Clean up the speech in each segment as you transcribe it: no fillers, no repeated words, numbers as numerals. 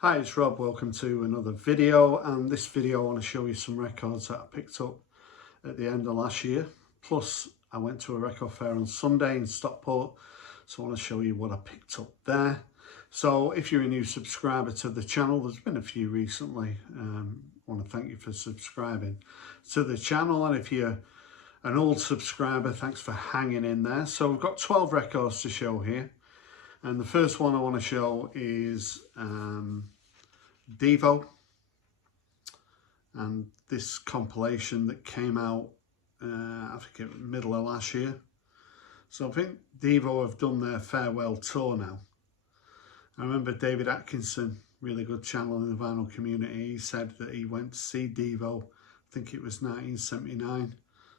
Hi, it's Rob. Welcome to another video, and this video I want to show you some records that I picked up at the end of last year. Plus I went to a record fair on Sunday in Stockport, so I want to show you what I picked up there. So if you're a new subscriber to the channel, there's been a few recently. I want to thank you for subscribing to the channel, and if you're an old subscriber, thanks for hanging in there. So we've got 12 records to show here. And the first one I want to show is Devo, and this compilation that came out I think it was middle of last year. So I think Devo have done their farewell tour now. I remember David Atkinson, really good channel in the vinyl community, he said that he went to see Devo, I think it was 1979,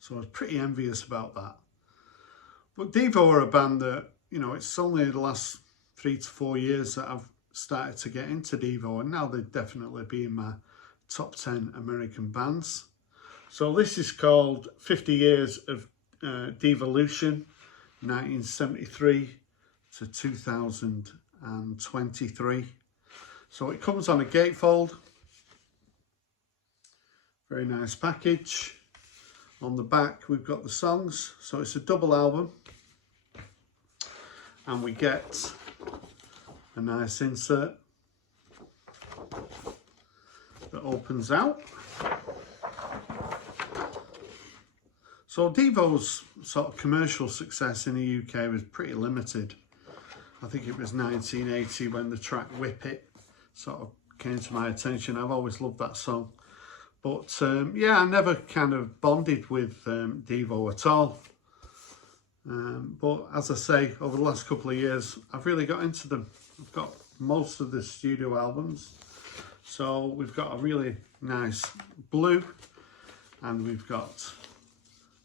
so I was pretty envious about that. But Devo are a band that, you know, it's only the last 3 to 4 years that I've started to get into Devo, and now they'd definitely be in my top 10 American bands. So this is called 50 Years of Devolution, 1973 to 2023. So it comes on a gatefold, very nice package. On the back we've got the songs, so it's a double album, and we get a nice insert that opens out. So Devo's sort of commercial success in the UK was pretty limited. I think it was 1980 when the track Whip It sort of came to my attention. I've always loved that song. But yeah, I never kind of bonded with Devo at all. But as I say, over the last couple of years, I've really got into them. I've got most of the studio albums. So we've got a really nice blue, and we've got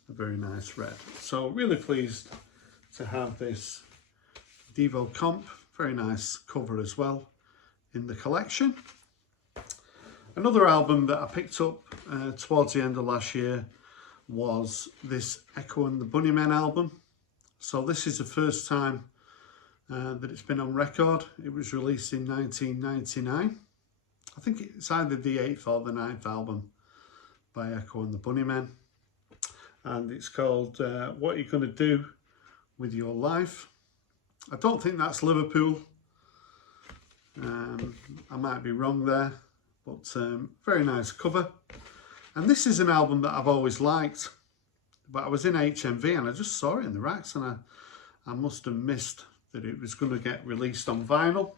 a very nice red. So really pleased to have this Devo comp. Very nice cover as well in the collection. Another album that I picked up towards the end of last year was this Echo and the Bunnymen album. So this is the first time that it's been on record. It was released in 1999. I think it's either the 8th or the 9th album by Echo and the Bunnymen. And it's called What Are You Gonna Do With Your Life? I don't think that's Liverpool. I might be wrong there, but very nice cover. And this is an album that I've always liked, but I was in HMV and I just saw it in the racks, and I must have missed that it was going to get released on vinyl.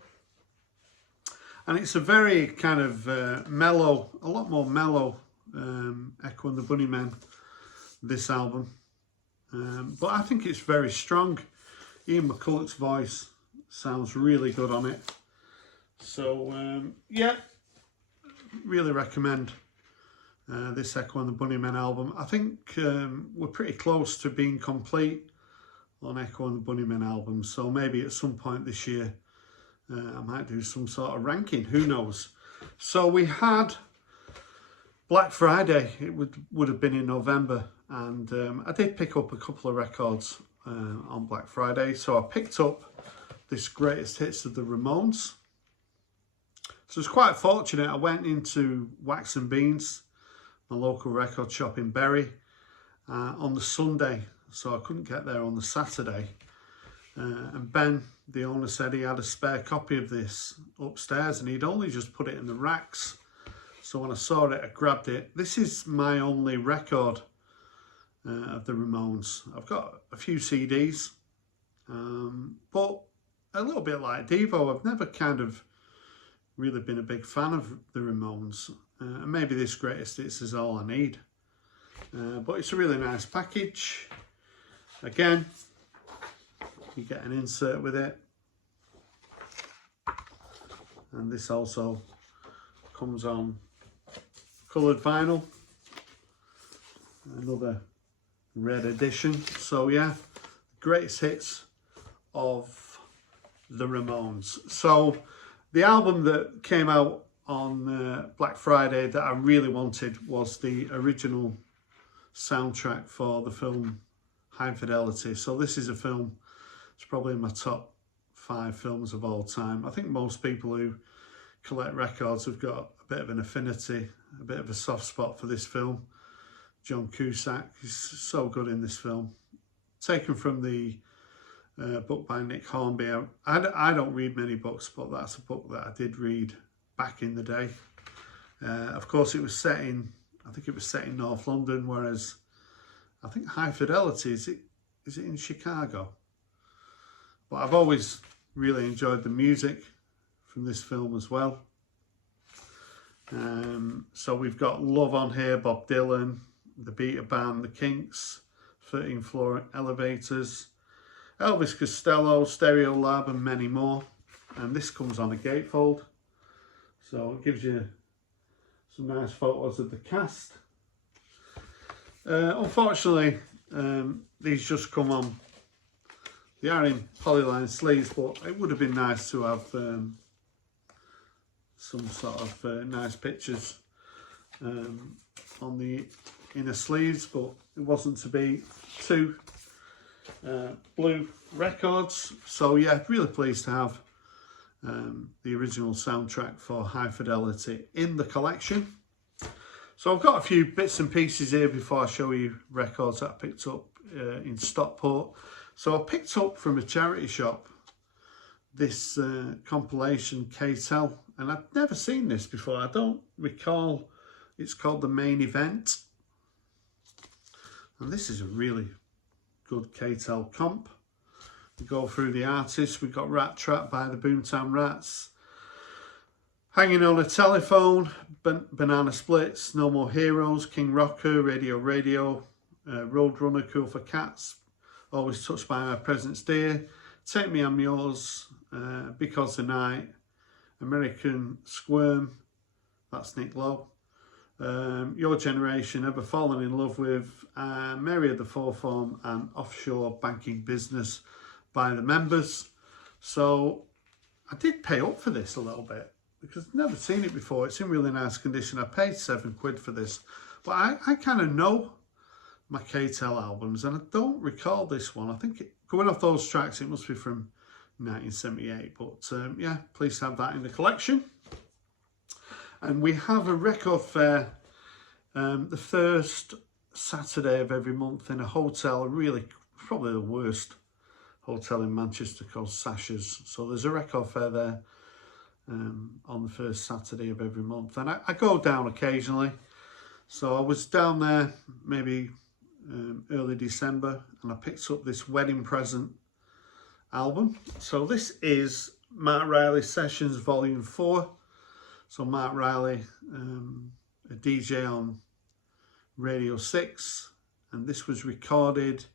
And it's a very kind of mellow, a lot more mellow Echo and the Bunnymen, this album. But I think it's very strong. Ian McCulloch's voice sounds really good on it. So yeah, really recommend this Echo and the Bunnymen album. I think we're pretty close to being complete on Echo and the Bunnymen album, so maybe at some point this year I might do some sort of ranking, who knows. So we had Black Friday, it would have been in November, and I did pick up a couple of records on Black Friday. So I picked up this Greatest Hits of the Ramones. So it's quite fortunate. I went into Wax and Beans, my local record shop in Bury, on the Sunday, so I couldn't get there on the Saturday. And Ben, the owner, said he had a spare copy of this upstairs, and he'd only just put it in the racks. So when I saw it, I grabbed it. This is my only record of the Ramones. I've got a few CDs, but a little bit like Devo, I've never kind of really been a big fan of the Ramones. And maybe this Greatest Hits is all I need. But it's a really nice package. Again, you get an insert with it. And this also comes on coloured vinyl. Another red edition. So yeah, Greatest Hits of the Ramones. So the album that came out on Black Friday that I really wanted was the original soundtrack for the film High Fidelity. So this is a film, it's probably in my top 5 films of all time. I think most people who collect records have got a bit of an affinity, a bit of a soft spot for this film. John Cusack is so good in this film. Taken from the book by Nick Hornby. I don't read many books, but that's a book that I did read back in the day. Of course, it was set in, I think it was set in North London, whereas I think High Fidelity, is it in Chicago? But I've always really enjoyed the music from this film as well. So we've got Love on here, Bob Dylan, the Beta Band, the Kinks, 13 Floor Elevators, Elvis Costello, Stereo Lab, and many more. And this comes on a gatefold, so it gives you some nice photos of the cast. Unfortunately, these just come on, they are in polyline sleeves, but it would have been nice to have some sort of nice pictures on the inner sleeves, but it wasn't to be. Two blue records, so yeah, really pleased to have the original soundtrack for High Fidelity in the collection. So I've got a few bits and pieces here before I show you records that I picked up in Stockport. So I picked up from a charity shop this compilation K-Tel, and I've never seen this before. I don't recall. It's called The Main Event, and this is a really good K-Tel comp. We go through the artists. We've got Rat Trap by the Boomtown Rats, Hanging on a Telephone, Banana Splits, No More Heroes, King Rocker, Radio, Roadrunner, Cool for Cats, Always Touched by My Presence Dear, Take Me, I'm Yours, Because the Night, American Squirm, that's Nick Lowe, Your Generation, Ever Fallen in Love With, Mary of the Four Form, and Offshore Banking Business by the Members. So I did pay up for this a little bit because I've never seen it before. It's in really nice condition. I paid £7 for this, but I kind of know my K-Tel albums, and I don't recall this one. I think going off those tracks, it must be from 1978, but yeah, please have that in the collection. And we have a record fair the first Saturday of every month in a hotel, really probably the worst hotel in Manchester, called Sasha's. So there's a record fair there on the first Saturday of every month, and I go down occasionally. So I was down there maybe early December, and I picked up this Wedding Present album. So this is Mark Riley Sessions Volume 4. So Mark Riley, a DJ on Radio 6, and this was recorded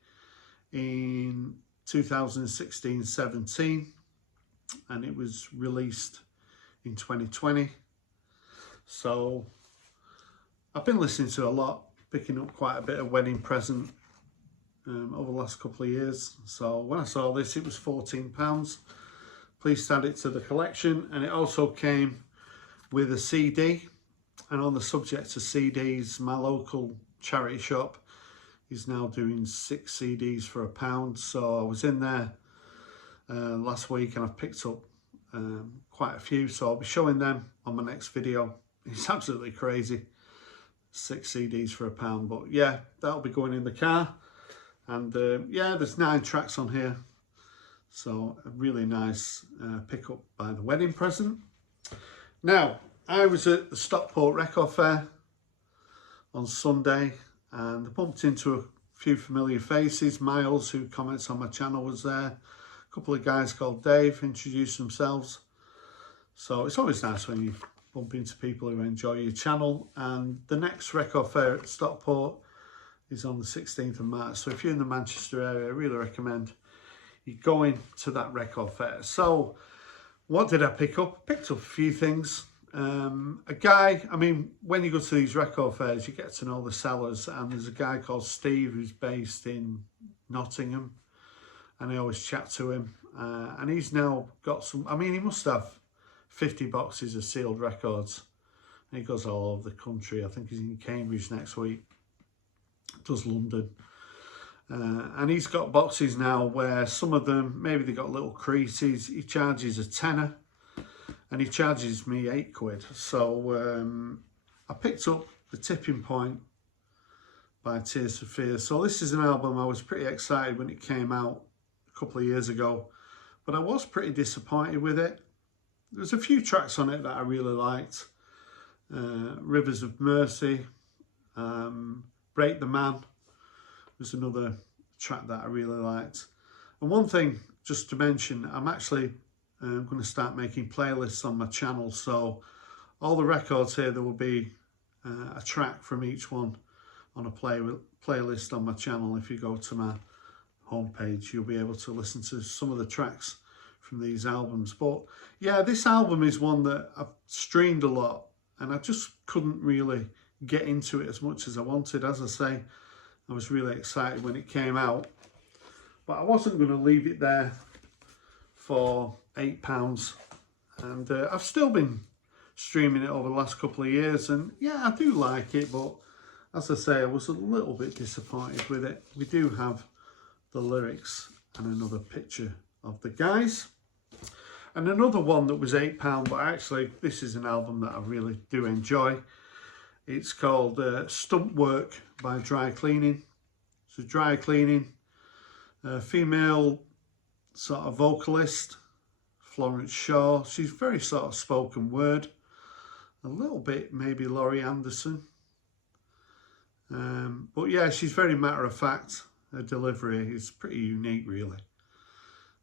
in 2016-17, and it was released in 2020. So I've been listening to a lot, picking up quite a bit of Wedding Present over the last couple of years. So when I saw this, it was £14. Please add it to the collection, and it also came with a CD. And on the subject of CDs, my local charity shop is now doing 6 CDs for £1. So I was in there last week, and I've picked up quite a few, so I'll be showing them on my next video. It's absolutely crazy, 6 CDs for £1, but yeah, that'll be going in the car. And yeah, there's 9 tracks on here, so a really nice pickup by the Wedding Present. Now, I was at the Stockport Record Fair on Sunday, and I bumped into a few familiar faces. Miles, who comments on my channel, was there. A couple of guys called Dave introduced themselves. So it's always nice when you bump into people who enjoy your channel. And the next record fair at Stockport is on the 16th of March. So if you're in the Manchester area, I really recommend you going to that record fair. So what did I pick up? I picked up a few things. A guy, I mean, when you go to these record fairs, you get to know the sellers, and there's a guy called Steve who's based in Nottingham, and I always chat to him, and he's now got some, I mean, he must have 50 boxes of sealed records, and he goes all over the country. I think he's in Cambridge next week, does London, and he's got boxes now where some of them, maybe they got little creases. He charges a tenner, and he charges me £8. So I picked up The Tipping Point by Tears for Fears. So this is an album I was pretty excited when it came out a couple of years ago, but I was pretty disappointed with it. There's a few tracks on it that I really liked. Rivers of Mercy, Break the Man was another track that I really liked. And one thing just to mention, I'm actually going to start making playlists on my channel, so all the records here, there will be a track from each one on a playlist on my channel. If you go to my homepage, you'll be able to listen to some of the tracks from these albums. But yeah, this album is one that I've streamed a lot, and I just couldn't really get into it as much as I wanted. As I say, I was really excited when it came out, but I wasn't going to leave it there for £8. And I've still been streaming it over the last couple of years, and yeah, I do like it, but as I say, I was a little bit disappointed with it. We do have the lyrics and another picture of the guys. And another one that was £8, but actually this is an album that I really do enjoy. It's called Stump Work by Dry Cleaning. So Dry Cleaning, female sort of vocalist, Florence Shaw. She's very sort of spoken word, a little bit maybe Laurie Anderson. But yeah, she's very matter of fact. Her delivery is pretty unique, really.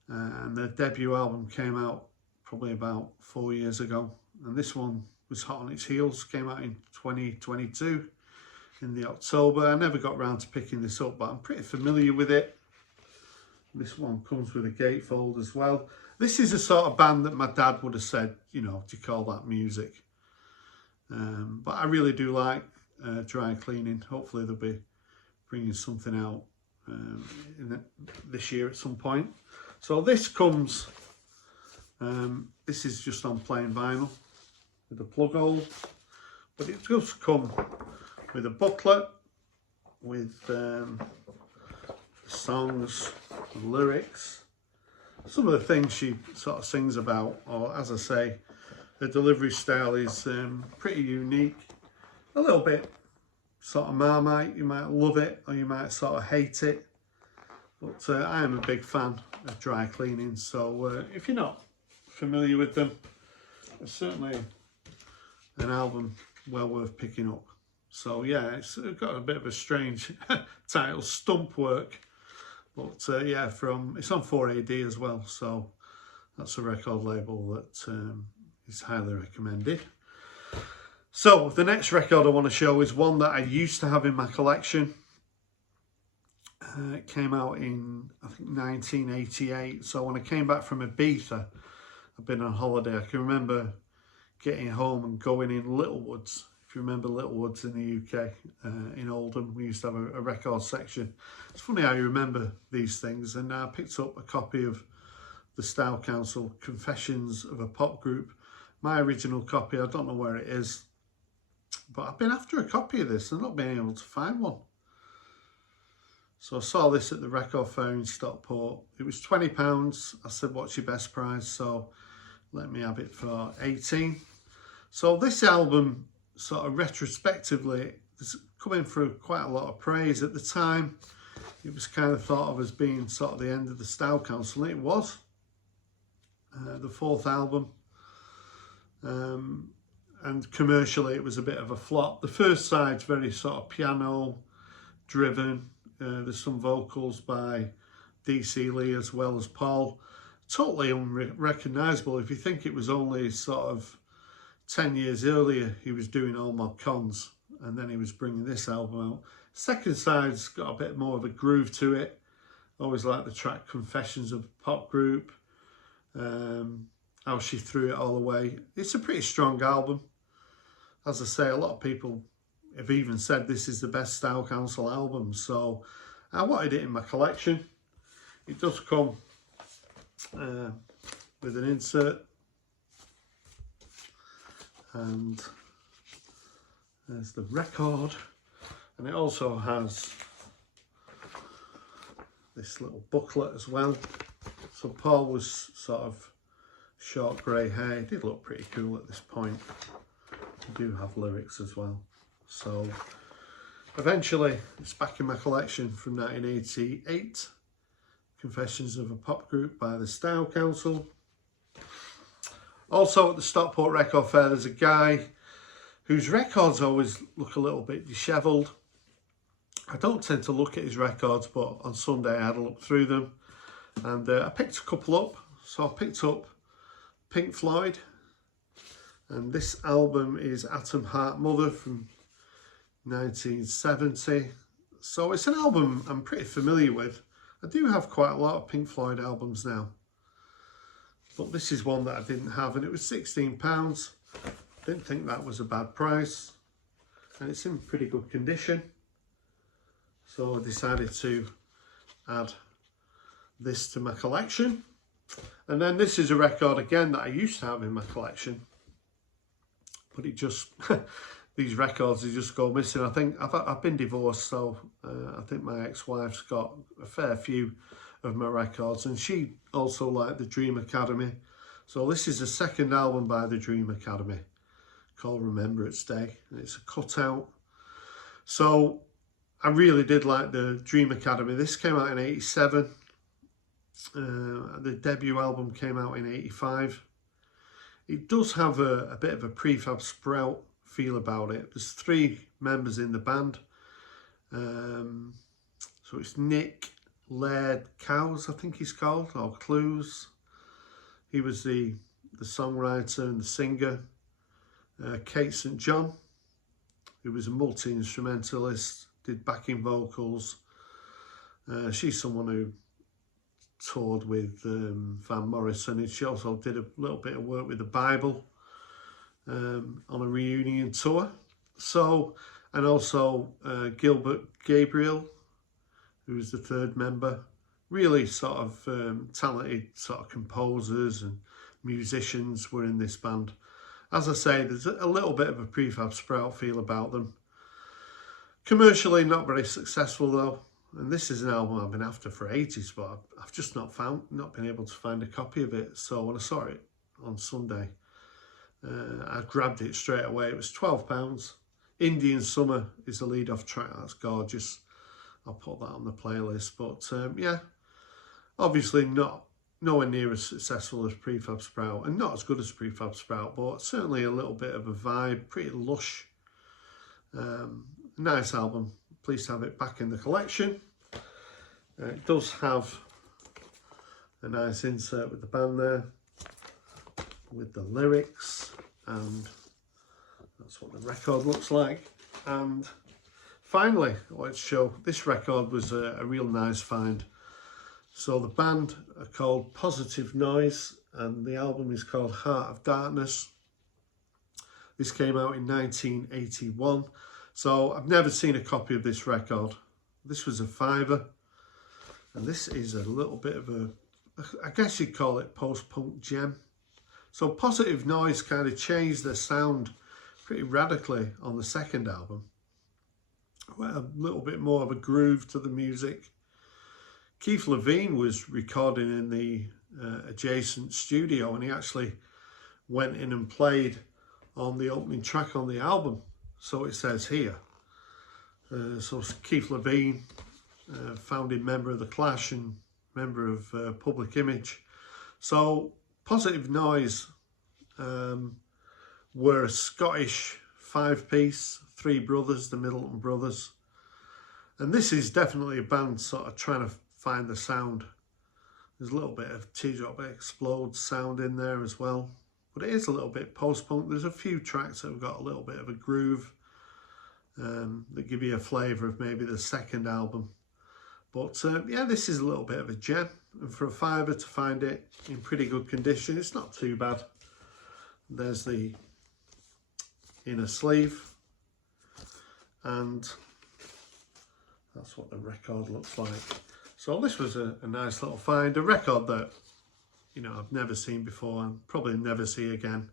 And their debut album came out probably about 4 years ago, and this one was hot on its heels. Came out in 2022 in the October. I never got round to picking this up, but I'm pretty familiar with it. This one comes with a gatefold as well. This is a sort of band that my dad would have said, you know, do you call that music? But I really do like Dry Cleaning. Hopefully they'll be bringing something out this year at some point. So this comes, this is just on plain vinyl with a plug hole, but it does come with a booklet with songs, lyrics, some of the things she sort of sings about, or as I say, the delivery style is pretty unique, a little bit sort of Marmite. You might love it or you might sort of hate it, but I am a big fan of Dry Cleaning, so if you're not familiar with them, it's certainly an album well worth picking up. So yeah, it's got a bit of a strange title, Stump Work, but yeah, it's on 4AD as well, so that's a record label that is highly recommended. So the next record I want to show is one that I used to have in my collection. It came out in, I think, 1988. So when I came back from Ibiza, I've been on holiday. I can remember getting home and going in Littlewoods. If you remember Littlewoods in the UK, in Oldham, we used to have a record section. It's funny how you remember these things. And I picked up a copy of the Style Council Confessions of a Pop Group. My original copy, I don't know where it is, but I've been after a copy of this and not been able to find one. So I saw this at the record fair in Stockport. It was £20. I said, what's your best price? So let me have it for 18. So this album, sort of retrospectively, is coming through quite a lot of praise. At the time, it was kind of thought of as being sort of the end of the Style Council. It was the fourth album. And commercially it was a bit of a flop. The first side's very sort of piano driven. There's some vocals by DC Lee as well as Paul. Totally unrecognisable. If you think it was only sort of 10 years earlier he was doing All Mod Cons, and then he was bringing this album out. Second side's got a bit more of a groove to it. Always like the track Confessions of a Pop Group. How She Threw It All Away. It's a pretty strong album. As I say, a lot of people have even said this is the best Style Council album, so I wanted it in my collection. It does come with an insert, and there's the record, and it also has this little booklet as well. So Paul was sort of short grey hair. He did look pretty cool at this point. I do have lyrics as well. So eventually it's back in my collection from 1988. Confessions of a Pop Group by the Style Council. Also at the Stockport Record Fair, there's a guy whose records always look a little bit dishevelled. I don't tend to look at his records, but on Sunday I had a look through them, and I picked a couple up. So I picked up Pink Floyd, and this album is Atom Heart Mother from 1970. So it's an album I'm pretty familiar with. I do have quite a lot of Pink Floyd albums now, but this is one that I didn't have, and it was £16. Didn't think that was a bad price, and it's in pretty good condition. So I decided to add this to my collection. And then this is a record again that I used to have in my collection, but it just these records, they just go missing. I think I've been divorced, so I think my ex-wife's got a fair few of my records, and she also liked the Dream Academy. So this is the second album by the Dream Academy called Remembrance Day, and it's a cutout. So I really did like the Dream Academy. This came out in '87. The debut album came out in '85. It does have a bit of a Prefab Sprout feel about it. There's 3 members in the band. So it's Nick Laird Cowes, I think he's called, or Clues. He was the songwriter and the singer. Kate St John, who was a multi-instrumentalist, did backing vocals. She's someone who toured with Van Morrison, and she also did a little bit of work with the Bible on a reunion tour. So, and also Gilbert Gabriel, who was the 3rd member. Really sort of talented sort of composers and musicians were in this band. As I say, there's a little bit of a Prefab Sprout feel about them. Commercially not very successful though. And this is an album I've been after for ages, but I've just not been able to find a copy of it. So when I saw it on Sunday, I grabbed it straight away. It was £12. Indian Summer is the lead-off track. That's gorgeous. I'll put that on the playlist. But yeah, obviously nowhere near as successful as Prefab Sprout, and not as good as Prefab Sprout, but certainly a little bit of a vibe, pretty lush. Nice album. Pleased to have it back in the collection. It does have a nice insert with the band there, with the lyrics, and that's what the record looks like. And finally, I wanted to show this record was a real nice find. So the band are called Positive Noise, and the album is called Heart of Darkness. This came out in 1981. So I've never seen a copy of this record. This was a £5, and this is a little bit of a, I guess you'd call it post-punk gem. So Positive Noise kind of changed their sound pretty radically on the second album. A little bit more of a groove to the music. Keith Levine was recording in the adjacent studio, and he actually went in and played on the opening track on the album. So it says here. So Keith Levine, founding member of The Clash and member of Public Image. So Positive Noise were a Scottish 5-piece, 3 brothers, the Middleton brothers. And this is definitely a band sort of trying to find the sound. There's a little bit of Teardrop Explode sound in there as well. But it is a little bit post-punk. There's a few tracks that have got a little bit of a groove that give you a flavour of maybe the second album. But yeah, this is a little bit of a gem. And for a £5 to find it in pretty good condition, it's not too bad. There's the inner sleeve. And that's what the record looks like. So this was a nice little find. A record that, you know, I've never seen before and probably never see again.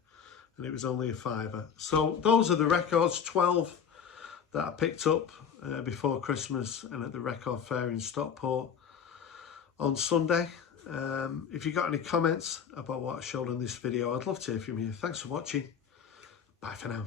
And it was only a £5. So those are the records, 12 that I picked up before Christmas and at the record fair in Stockport on Sunday. If you've got any comments about what I showed in this video, I'd love to hear from you. Thanks for watching. Bye for now.